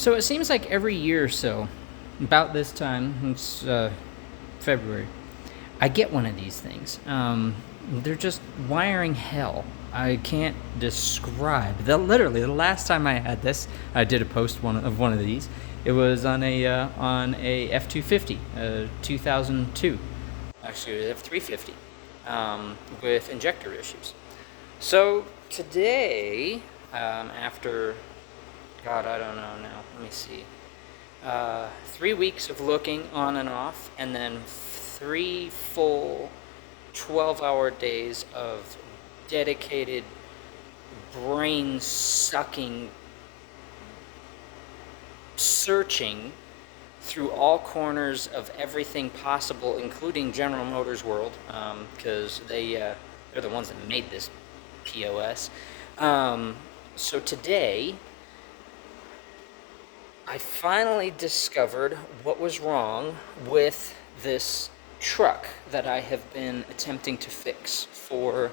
So it seems like every year or so, about this time, it's February, I get one of these things. They're just wiring hell. I can't describe. Literally, the last time I had this, I did a post of one of these. It was on a F250, 2002. Actually, it was F350, with injector issues. So today, after, God, I don't know now. Let me see. 3 weeks of looking on and off, and then 3 full 12-hour days of dedicated, brain sucking searching through all corners of everything possible, including General Motors world, because they're the ones that made this POS. So today, I finally discovered what was wrong with this truck that I have been attempting to fix for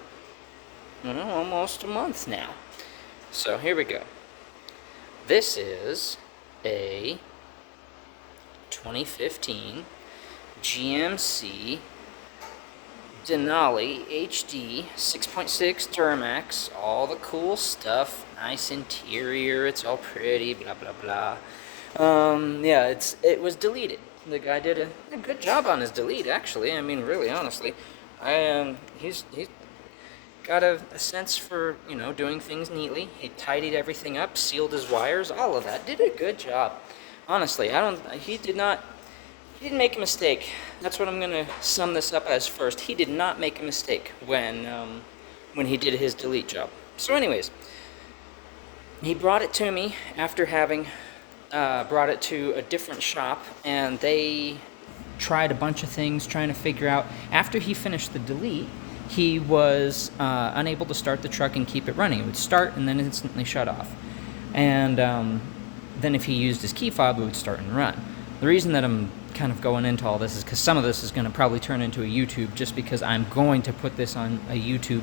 almost a month now. So here we go. This is a 2015 GMC Denali HD 6.6 Duramax, all the cool stuff, nice interior, it's all pretty, blah blah blah. Yeah, it was deleted. The guy did a good job on his delete, actually. I mean, really, honestly, he's got a sense for doing things neatly. He tidied everything up, sealed his wires, all of that. Did a good job. Honestly, I don't. He did not. He didn't make a mistake. That's what I'm gonna sum this up as first. He did not make a mistake when he did his delete job. So, anyways, he brought it to me after having brought it to a different shop, and they tried a bunch of things trying to figure out. After he finished the delete, he was unable to start the truck and keep it running. It would start and then instantly shut off. And then if he used his key fob, it would start and run. The reason that I'm kind of going into all this is because some of this is going to probably turn into a YouTube, just because I'm going to put this on a YouTube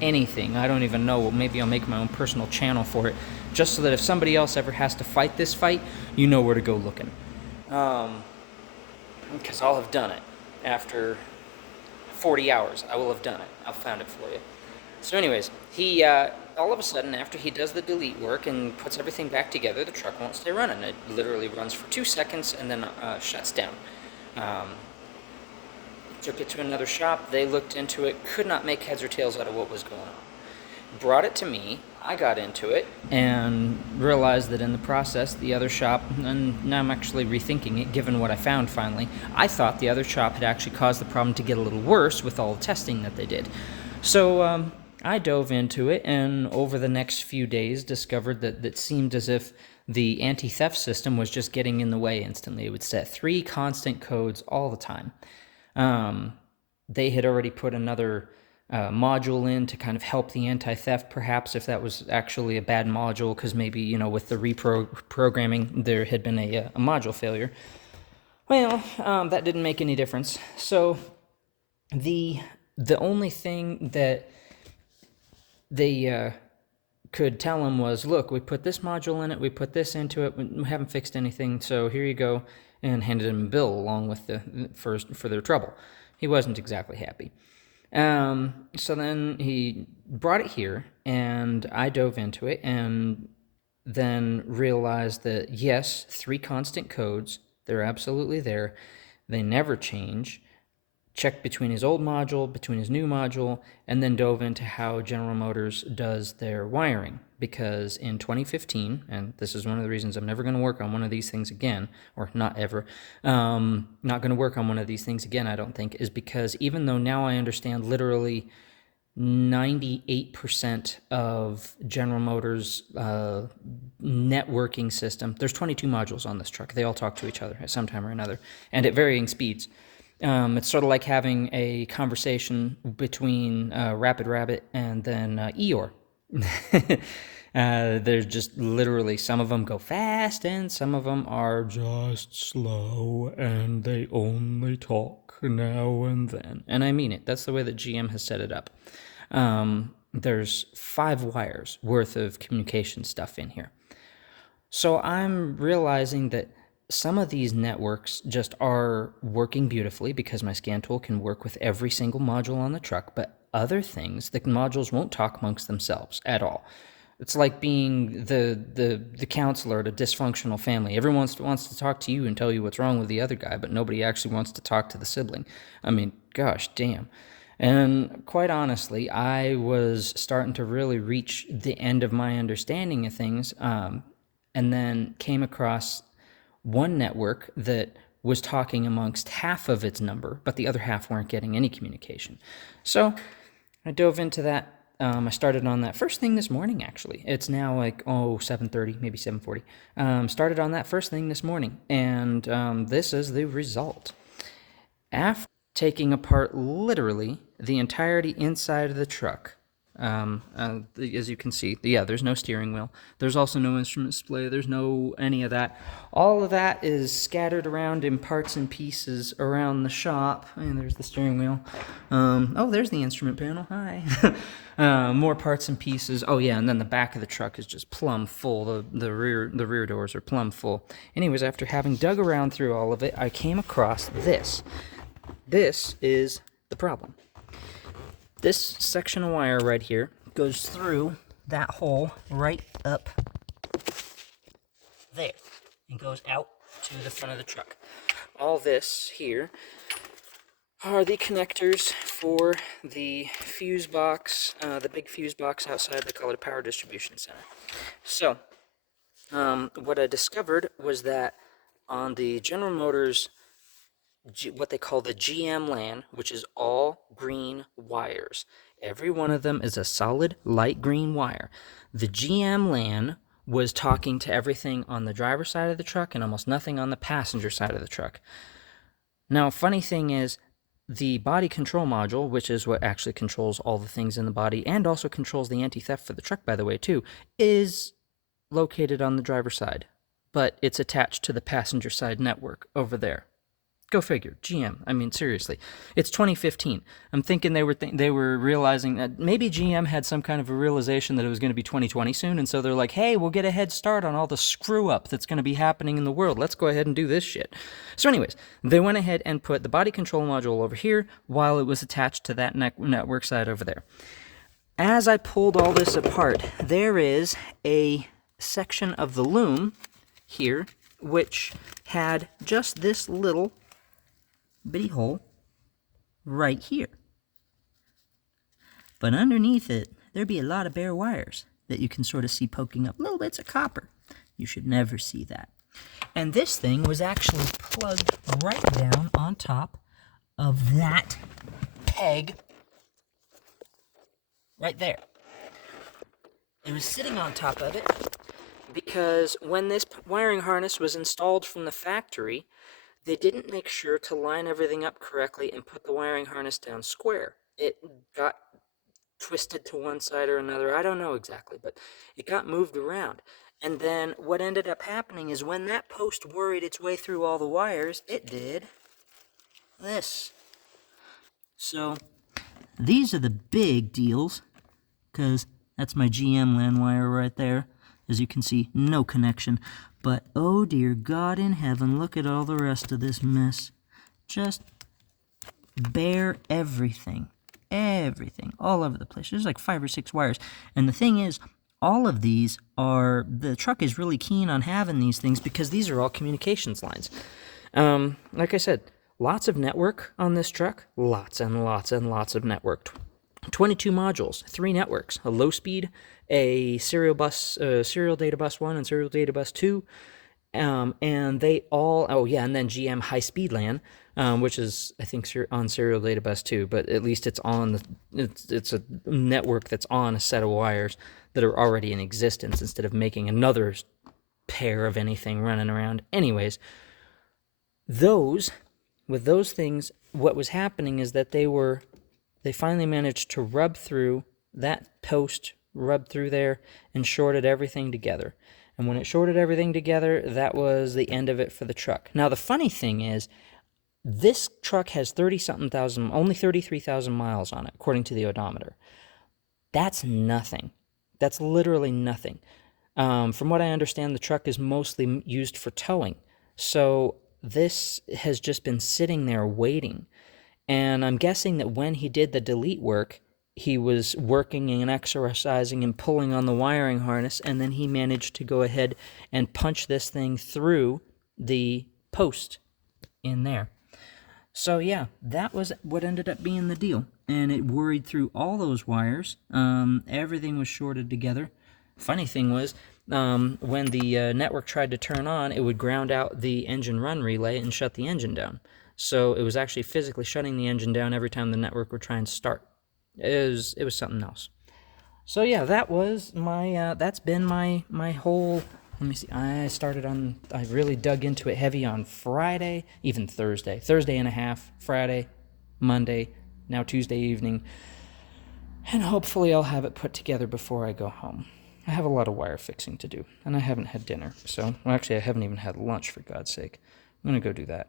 anything. I don't even know. Maybe I'll make my own personal channel for it, just so that if somebody else ever has to fight this fight, you know where to go looking. Because I'll have done it. After 40 hours, I will have done it. I've found it for you. So anyways, he, all of a sudden, after he does the delete work and puts everything back together, the truck won't stay running. It literally runs for 2 seconds and then shuts down. Took it to another shop. They looked into it, could not make heads or tails out of what was going on. Brought it to me. I got into it and realized that in the process, the other shop, and now I'm actually rethinking it given what I found finally, I thought the other shop had actually caused the problem to get a little worse with all the testing that they did. So I dove into it, and over the next few days discovered that it seemed as if the anti-theft system was just getting in the way instantly. It would set 3 constant codes all the time. They had already put another module in to kind of help the anti-theft, perhaps, if that was actually a bad module, because maybe, with the reprogramming, there had been a module failure. Well, that didn't make any difference. So the only thing that they could tell him was, look, we put this module in it, we put this into it, we haven't fixed anything, so here you go, and handed him a bill along with for their trouble. He wasn't exactly happy. So then he brought it here, and I dove into it, and then realized that, yes, 3 constant codes, they're absolutely there. They never change. Checked between his old module, between his new module, and then dove into how General Motors does their wiring. Because in 2015, and this is one of the reasons I'm never going to work on one of these things again, or not ever, not going to work on one of these things again, I don't think, is because even though now I understand literally 98% of General Motors' networking system, there's 22 modules on this truck. They all talk to each other at some time or another, and at varying speeds. It's sort of like having a conversation between Rapid Rabbit and then Eeyore. There's just literally, some of them go fast and some of them are just slow, and they only talk now and then. And I mean it. That's the way that GM has set it up. There's 5 wires worth of communication stuff in here. So I'm realizing that some of these networks just are working beautifully because my scan tool can work with every single module on the truck, but other things, the modules won't talk amongst themselves at all. It's like being the counselor at a dysfunctional family. Everyone wants to talk to you and tell you what's wrong with the other guy, but nobody actually wants to talk to the sibling. I mean, gosh, damn. And quite honestly, I was starting to really reach the end of my understanding of things, and then came across one network that was talking amongst half of its number, but the other half weren't getting any communication. So I dove into that. I started on that first thing this morning, actually. It's now like, 7:30, maybe 7:40. Started on that first thing this morning, and this is the result. After taking apart literally the entirety inside of the truck, as you can see, yeah, there's no steering wheel. There's also no instrument display. There's no any of that. All of that is scattered around in parts and pieces around the shop. And there's the steering wheel. There's the instrument panel. Hi. More parts and pieces. Oh yeah, and then the back of the truck is just plumb full. The rear doors are plumb full. Anyways, after having dug around through all of it, I came across this. This is the problem. This section of wire right here goes through that hole right up there and goes out to the front of the truck. All this here are the connectors for the fuse box, the big fuse box outside. They call it a power distribution center. So, what I discovered was that on the General Motors what they call the GM LAN, which is all green wires. Every one of them is a solid light green wire. The GM LAN was talking to everything on the driver's side of the truck and almost nothing on the passenger side of the truck. Now, funny thing is, the body control module, which is what actually controls all the things in the body and also controls the anti-theft for the truck, by the way, too, is located on the driver's side, but it's attached to the passenger side network over there. Go figure. GM. I mean, seriously. It's 2015. I'm thinking they were realizing that maybe GM had some kind of a realization that it was going to be 2020 soon, and so they're like, hey, we'll get a head start on all the screw-up that's going to be happening in the world. Let's go ahead and do this shit. So anyways, they went ahead and put the body control module over here while it was attached to that network side over there. As I pulled all this apart, there is a section of the loom here which had just this little bitty hole right here. But underneath it, there'd be a lot of bare wires that you can sort of see poking up, little bits of copper. You should never see that. And this thing was actually plugged right down on top of that peg right there. It was sitting on top of it because when this wiring harness was installed from the factory, they didn't make sure to line everything up correctly and put the wiring harness down square. It got twisted to one side or another. I don't know exactly, but it got moved around. And then what ended up happening is when that post worried its way through all the wires, it did this. So these are the big deals, because that's my GM LAN wire right there. As you can see, no connection. But oh dear God in heaven, look at all the rest of this mess. Just bare everything. Everything. All over the place. There's like 5 or 6 wires. And the thing is, all of these are... The truck is really keen on having these things because these are all communications lines. Like I said, lots of network on this truck. Lots and lots and lots of network. 22 modules, 3 networks, a low speed, a serial data bus 1 and serial data bus 2, and they all, and then GM high speed LAN, which is, I think, on serial data bus 2, but at least it's on it's a network that's on a set of wires that are already in existence instead of making another pair of anything running around. Anyways, with those things, what was happening is that they finally managed to rub through that post, rub through there, and shorted everything together. And when it shorted everything together, that was the end of it for the truck. Now, the funny thing is, this truck has only 33,000 miles on it, according to the odometer. That's nothing. That's literally nothing. From what I understand, the truck is mostly used for towing. So this has just been sitting there waiting. And I'm guessing that when he did the delete work, he was working and exercising and pulling on the wiring harness, and then he managed to go ahead and punch this thing through the post in there. So yeah, that was what ended up being the deal. And it worried through all those wires. Everything was shorted together. Funny thing was, when the network tried to turn on, it would ground out the engine run relay and shut the engine down. So it was actually physically shutting the engine down every time the network would try and start. It was something else. So yeah, that was my that's been my whole. Let me see. I really dug into it heavy on Friday, even Thursday and a half, Friday, Monday, now Tuesday evening, and hopefully I'll have it put together before I go home. I have a lot of wire fixing to do, and I haven't had dinner. So, well, actually, I haven't even had lunch, for God's sake. I'm gonna go do that.